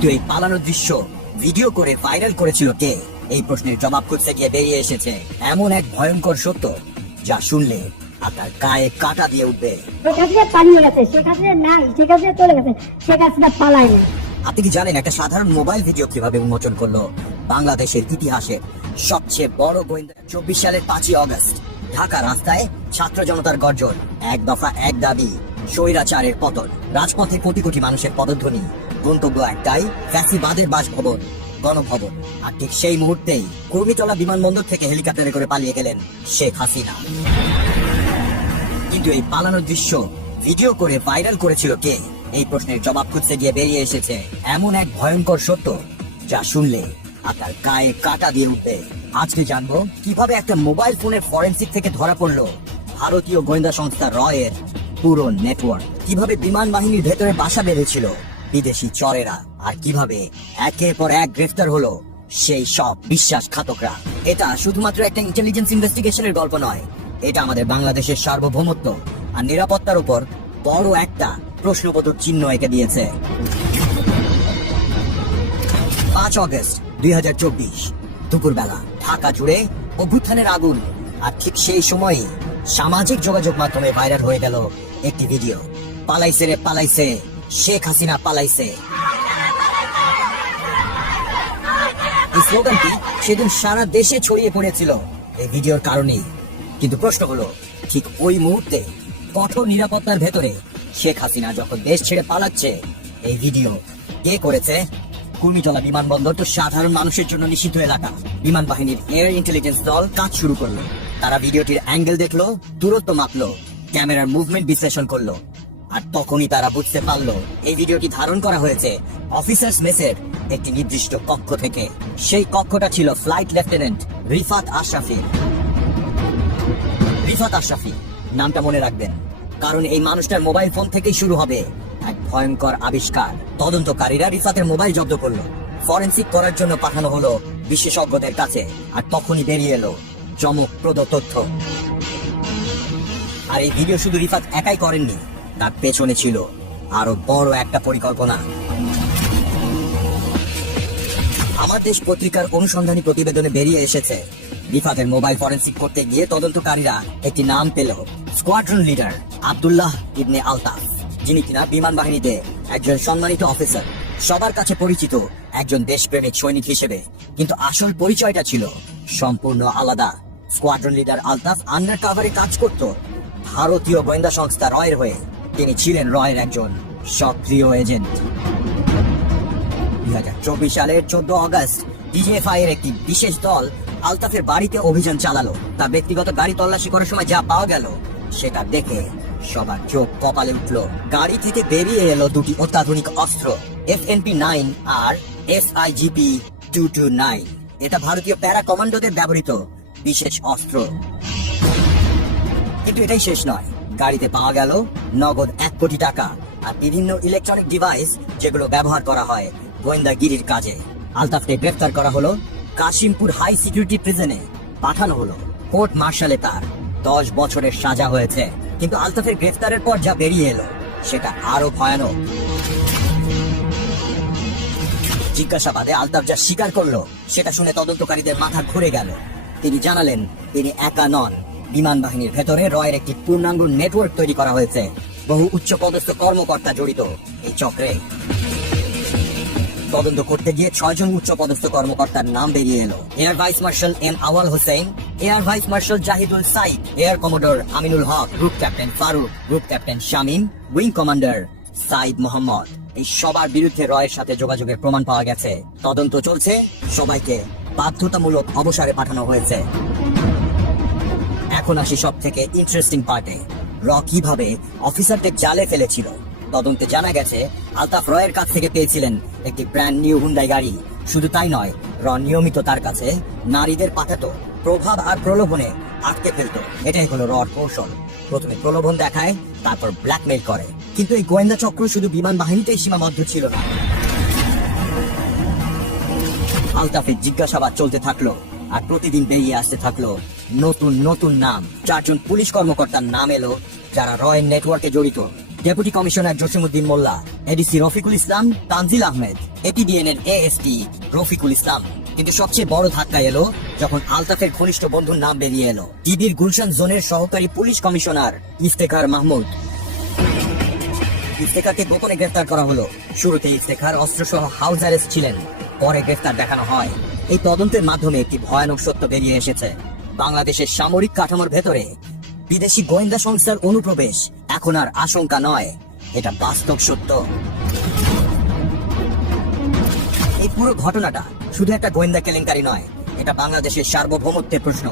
কিন্তু এই পালানোর দৃশ্য ভিডিও করে ভাইরাল করেছিল কে? এই প্রশ্নের জবাব খুঁজতে গিয়ে বেরিয়ে এসেছে এমন এক ভয়ঙ্কর সত্য যা শুনলে আপনার গায়ে কাঁটা দিয়ে উঠবে। শেখ হাসিনা পালিয়ে গেছে, শেখ হাসিনা নাই, শেখ হাসিনা চলে গেছে, শেখ হাসিনা পালায়নি। আপনি কি জানেন একটা সাধারণ মোবাইল ভিডিও কিভাবে উন্মোচন করলো বাংলাদেশের ইতিহাসের সবচেয়ে বড় গোয়েন্দা? 24 সালের 5ই অগস্ট ঢাকা রাস্তায় ছাত্র জনতার গর্জন, এক দফা এক দাবি, স্বৈরাচারের পতন। রাজপথে কোটি কোটি মানুষের পদধ্বনি, গন্তব্য একটাই, ফ্যাসিবাদের বাসভবন, গণভবন। আর ঠিক সেই মুহূর্তেই কুর্মিটোলা বিমানবন্দর থেকে হেলিকপ্টারে করে পালিয়ে গেলেন শেখ হাসিনা। কিন্তু এই পালানোর দৃশ্য ভিডিও করে ভাইরাল করেছিল কে? এই প্রশ্নের জবাব খুঁজতে গিয়ে বেরিয়ে এসেছে এমন এক ভয়ঙ্কর সত্য যা শুনলে আপনার গায়ে কাঁটা দিয়ে উঠবে। আজকে জানবো কিভাবে একটা মোবাইল ফোনের ফরেনসিক থেকে ধরা পড়লো ভারতীয় গোয়েন্দা সংস্থা রয়ের পুরো নেটওয়ার্ক, কিভাবে বিমান বাহিনীর ভেতরে বাসা বেঁধেছিল বিদেশি চরেরা, আর কিভাবে একের পর এক গ্রেফতার হলো সেই সব বিশ্বাসঘাতকরা। এটা শুধুমাত্র একটা ইন্টেলিজেন্স ইনভেস্টিগেশনের গল্প নয়, এটা আমাদের বাংলাদেশের সার্বভৌমত্ব আর নিরাপত্তার উপর বড় একটা প্রশ্নবোধক চিহ্ন এঁকে দিয়েছে। 5 অগস্ট 2024 দুপুরবেলা ঢাকা জুড়ে অভ্যুত্থানের আগুন। আর ঠিক সেই সময়ই সামাজিক যোগাযোগ মাধ্যমে ভাইরাল হয়ে গেল একটি ভিডিও। পালাইছে রে পালাইছে, শেখ হাসিনা পালাইছে। এই স্লোগানটি সেদিন সারা দেশে ছড়িয়ে পড়েছিল এই ভিডিওর কারণেই। কিন্তু প্রশ্ন হলো, ঠিক ওই মুহূর্তে কঠোর নিরাপত্তার ভেতরে শেখ হাসিনা যখন দেশ ছেড়ে পালাচ্ছে, এই ভিডিও কে করেছে? কুর্মিটোলা বিমানবন্দর তো সাধারণ মানুষের জন্য নিষিদ্ধ এলাকা। বিমান বাহিনীর এয়ার ইন্টেলিজেন্স দল কাজ শুরু করলো। তারা ভিডিওটির অ্যাঙ্গেল দেখলো, দূরত্ব মাপলো, ক্যামেরার মুভমেন্ট বিশ্লেষণ করলো। আর তখনই তারা বুঝতে পারলো এই ভিডিওটি ধারণ করা হয়েছে অফিসার্স মেসের একটি নির্দিষ্ট কক্ষ থেকে। সেই কক্ষটা ছিল ফ্লাইট লেফটেন্যান্ট রিফাত আশরাফি। রিফাত আশরাফি নামটা মনে রাখবেন, কারণ এই মানুষটার মোবাইল ফোন থেকেই শুরু হবে এক ভয়ঙ্কর আবিষ্কার। তদন্তকারীরা রিফাতের মোবাইল জব্দ করলো, ফরেনসিক করার জন্য পাঠানো হলো বিশেষজ্ঞদের কাছে। আর তখনই বেরিয়ে এলো চমকপ্রদ তথ্য। আর এই ভিডিও শুধু রিফাত একাই করেননি, তার পেছনে ছিল আরো বড় একটা পরিকল্পনা। আমার দেশ পত্রিকার অনুসন্ধানী প্রতিবেদনে বেরিয়ে এসেছে রিফাতের মোবাইল ফরেনসিক করতে গিয়ে তদন্তকারীরা একটি নাম পেল, স্কোয়াড্রন লিডার আব্দুল্লাহ ইবনে আলতাফ, যিনি কিনা বিমান বাহিনীতে একজন সম্মানিত অফিসার, সবার কাছে পরিচিত একজন দেশপ্রেমিক সৈনিক হিসেবে। কিন্তু আসল পরিচয়টা ছিল সম্পূর্ণ আলাদা। স্কোয়াড্রন লিডার আলতাফ আন্ডার কাভারে কাজ করত ভারতীয় গোয়েন্দা সংস্থা রয়ের হয়ে। তিনি ছিলেন রয়ের একজন সক্রিয় এজেন্ট। 2024 সালের 14 অগস্ট ডিজিএফআই এর একটি বিশেষ দল আলতাফের বাড়িতে অভিযান চালালো। তার ব্যক্তিগত গাড়ি তল্লাশি করার সময় যা পাওয়া গেল সেটা দেখে সবার চোখ কপালে উঠল। গাড়ি থেকে বেরিয়ে এলো দুটি অত্যাধুনিক অস্ত্র, FNP-9 আর SIGP-229। এটা ভারতীয় প্যারা কমান্ডোদের ব্যবহৃত বিশেষ অস্ত্র। কিন্তু এটাই শেষ নয়, গাড়িতে পাওয়া গেল নগদ 1 কোটি টাকা আর বিভিন্ন ইলেকট্রনিক ডিভাইস যেগুলো ব্যবহার করা হয় গোয়েন্দাগিরির কাজে। আলতাফকে গ্রেফতার করা হলো কাশিমপুর হাই সিকিউরিটি প্রিজনে পাঠানো হলো। কোর্ট মার্শালে তার 10 বছরের সাজা হয়েছে। কিন্তু আলতাফের গ্রেফতারের পর যা বেরিয়ে এলো সেটা আরো ভয়ানক। জিজ্ঞাসাবাদে আলতাফ যা স্বীকার করলো সেটা শুনে তদন্তকারীদের মাথা ঘুরে গেল। তিনি জানালেন তিনি একা নন, বিমান বাহিনীর ভেতরে রয়ের একটি পূর্ণাঙ্গ নেটওয়ার্ক তৈরি করা হয়েছে। বহু উচ্চপদস্থ কর্মকর্তা জড়িত এই চক্রে। তদন্ত করতে গিয়ে 6 জন উচ্চপদস্থ কর্মকর্তার নাম বেরিয়ে এলো। Air Vice Marshal M Awal Hossain, Air Vice Marshal Zahidul Sayeed, Air Commodore Aminul Haque, Group Captain Faruk, Group Captain Shamim, Wing Commander Sayeed Mohammad. এই সবার বিরুদ্ধে রয়ের সাথে যোগাযোগের প্রমাণ পাওয়া গেছে। তদন্ত চলছে, সবাইকে বাধ্যতামূলক অবসরে পাঠানো হয়েছে। এখন আসি সব থেকে ইন্টারেস্টিং পার্টে, কিভাবে অফিসারদের জালে ফেলেছিল। তদন্তে জানা গেছে আলতাফ রয়ের কাছ থেকে পেয়েছিলেন একটি ব্র্যান্ড নিউ হুন্ডাই গাড়ি। শুধু তাই নয়, নিয়মিত তার কাছে নারীদের পাঠাতো, প্রভাব আর প্রলোভনে আটকে ফেলতো। এটাই হলো রড কৌশল। প্রথমে প্রলোভন দেখায়, তারপর ব্ল্যাকমেইল করে। কিন্তু এই গোয়েন্দা চক্র শুধু বিমান বাহিনীতেই সীমাবদ্ধ ছিল না। আলতাফের জিজ্ঞাসাবাদ চলতে থাকলো আর প্রতিদিন বেরিয়ে আসতে থাকলো নতুন নতুন নাম। 4 জন পুলিশ কর্মকর্তার নাম এলো যারা রয়ের নেটওয়ার্কে জড়িত। ডেপুটি কমিশনার জসিমউদ্দিন মোল্লা, এডিসি রফিকুল ইসলাম, তানজিল আহমেদ, এপিবিএন এর এএসপি রফিকুল ইসলাম। কিন্তু সবচেয়ে বড় ধাক্কা এলো যখন আলতাফের ঘনিষ্ঠ বন্ধুর নাম বেরিয়ে এলো, ডিবির গুলশান জোনের সহকারী পুলিশ কমিশনার ইফতেখার মাহমুদ। ইফতেখারকে গোপনে গ্রেফতার করা হলো। শুরুতে ইফতেখার অস্ত্রসহ হাউস অ্যারেস্ট ছিলেন, পরে গ্রেফতার দেখানো হয়। এই তদন্তের মাধ্যমে একটি ভয়ানক সত্য বেরিয়ে এসেছে। বাংলাদেশের সামরিক কাঠামোর ভেতরে বিদেশি গোয়েন্দা সংস্থার অনুপ্রবেশ এখন আর আশঙ্কা নয়, এটা বাস্তব সত্য। এই পুরো ঘটনাটা শুধু একটা গোয়েন্দা কেলেঙ্কারি নয়, এটা বাংলাদেশের সার্বভৌমত্বের প্রশ্ন।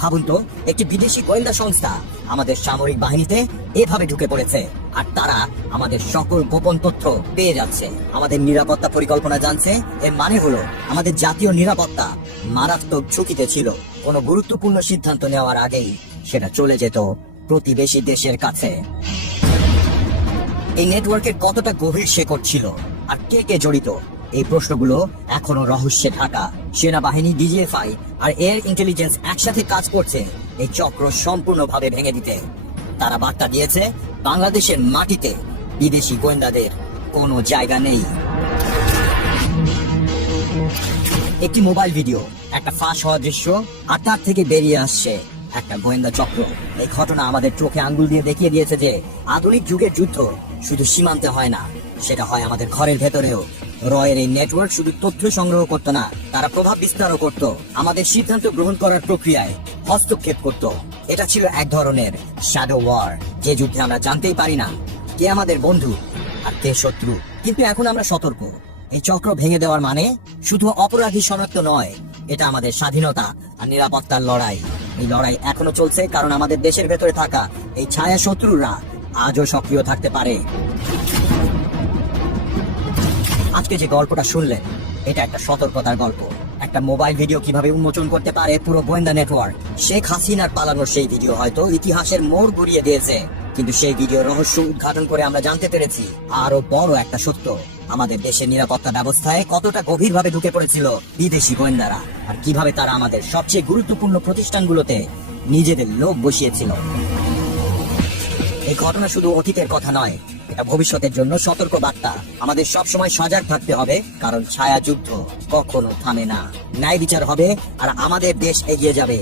ভাবুন তো, একটি বিদেশি গোয়েন্দা সংস্থা আমাদের সামরিক বাহিনীতে এভাবে ঢুকে পড়েছে, আর তারা আমাদের সকল গোপন তথ্য পেয়ে যাচ্ছে, আমাদের নিরাপত্তা পরিকল্পনা জানছে। এর মানে হলো আমাদের জাতীয় নিরাপত্তা মারাত্মক ঝুঁকিতে ছিল। কোনো গুরুত্বপূর্ণ সিদ্ধান্ত নেওয়ার আগেই সেটা চলে যেত প্রতিবেশী দেশের কাছে। এই নেটওয়ার্কের কতটা গভীর শেকড় ছিল আর কে কে জড়িত, এই প্রশ্নগুলো এখনো রহস্যে ঢাকা। সেনাবাহিনী, ডিজিএফআই আর এয়ার ইন্টেলিজেন্স একসাথে কাজ করছে এই চক্র সম্পূর্ণভাবে ভেঙে দিতে। তারা বার্তা দিয়েছে বাংলাদেশের মাটিতে বিদেশি গোয়েন্দাদের কোনো জায়গা নেই। একটি মোবাইল ভিডিও, একটা ফাঁস হওয়া দৃশ্য, আর তার থেকে বেরিয়ে আসছে একটা গোয়েন্দা চক্র। এই ঘটনা আমাদের চোখে আঙ্গুল দিয়ে দেখিয়ে দিয়েছে যে আধুনিক যুগের যুদ্ধ শুধু সীমান্তে হয় না, সেটা হয় আমাদের ঘরের ভেতরেও। রয়ের এই নেটওয়ার্ক শুধু তথ্য সংগ্রহ করতো না, তারা প্রভাব বিস্তারও করত, আমাদের সিদ্ধান্ত গ্রহণ করার প্রক্রিয়ায় হস্তক্ষেপ করত। এটা ছিল এক ধরনের শ্যাডো ওয়ার, যে যুদ্ধে আমরা জানতেই পারি না কে আমাদের বন্ধু আর কে শত্রু। কিন্তু এখন আমরা সতর্ক। এই চক্র ভেঙে দেওয়ার মানে শুধু অপরাধী শনাক্ত নয়, এটা আমাদের স্বাধীনতা আর নিরাপত্তার লড়াই। এই লড়াই এখনো চলছে, কারণ আমাদের দেশের ভেতরে থাকা এই ছায়া শত্রুরা আজও সক্রিয় থাকতে পারে। আজকে যে গল্পটা শুনলেন, এটা একটা সতর্কতার গল্প। একটা মোবাইল ভিডিও কিভাবে উন্মোচন করতে পারে পুরো গোয়েন্দা নেটওয়ার্ক। শেখ হাসিনার পালানোর সেই ভিডিও হয়তো ইতিহাসের মোড় ঘুরিয়ে দিয়েছে, কিন্তু সেই ভিডিও রহস্য উদ্ঘাটন করে আমরা জানতে পেরেছি আরো বড় একটা সত্য, আমাদের দেশের নিরাপত্তা ব্যবস্থায় কতটা গভীরভাবে ঢুকে পড়েছিল বিদেশি গোয়েন্দারা, আর কিভাবে তারা আমাদের সবচেয়ে গুরুত্বপূর্ণ প্রতিষ্ঠানগুলোতে নিজেদের লোক বসিয়েছিল। এই ঘটনা শুধু অতীতের কথা নয়, এটা ভবিষ্যতের জন্য সতর্ক বার্তা। আমাদের সবসময় সজাগ থাকতে হবে, কারণ ছায়া যুদ্ধ কখনো থামে না। ন্যায় বিচার হবে আর আমাদের দেশ এগিয়ে যাবে।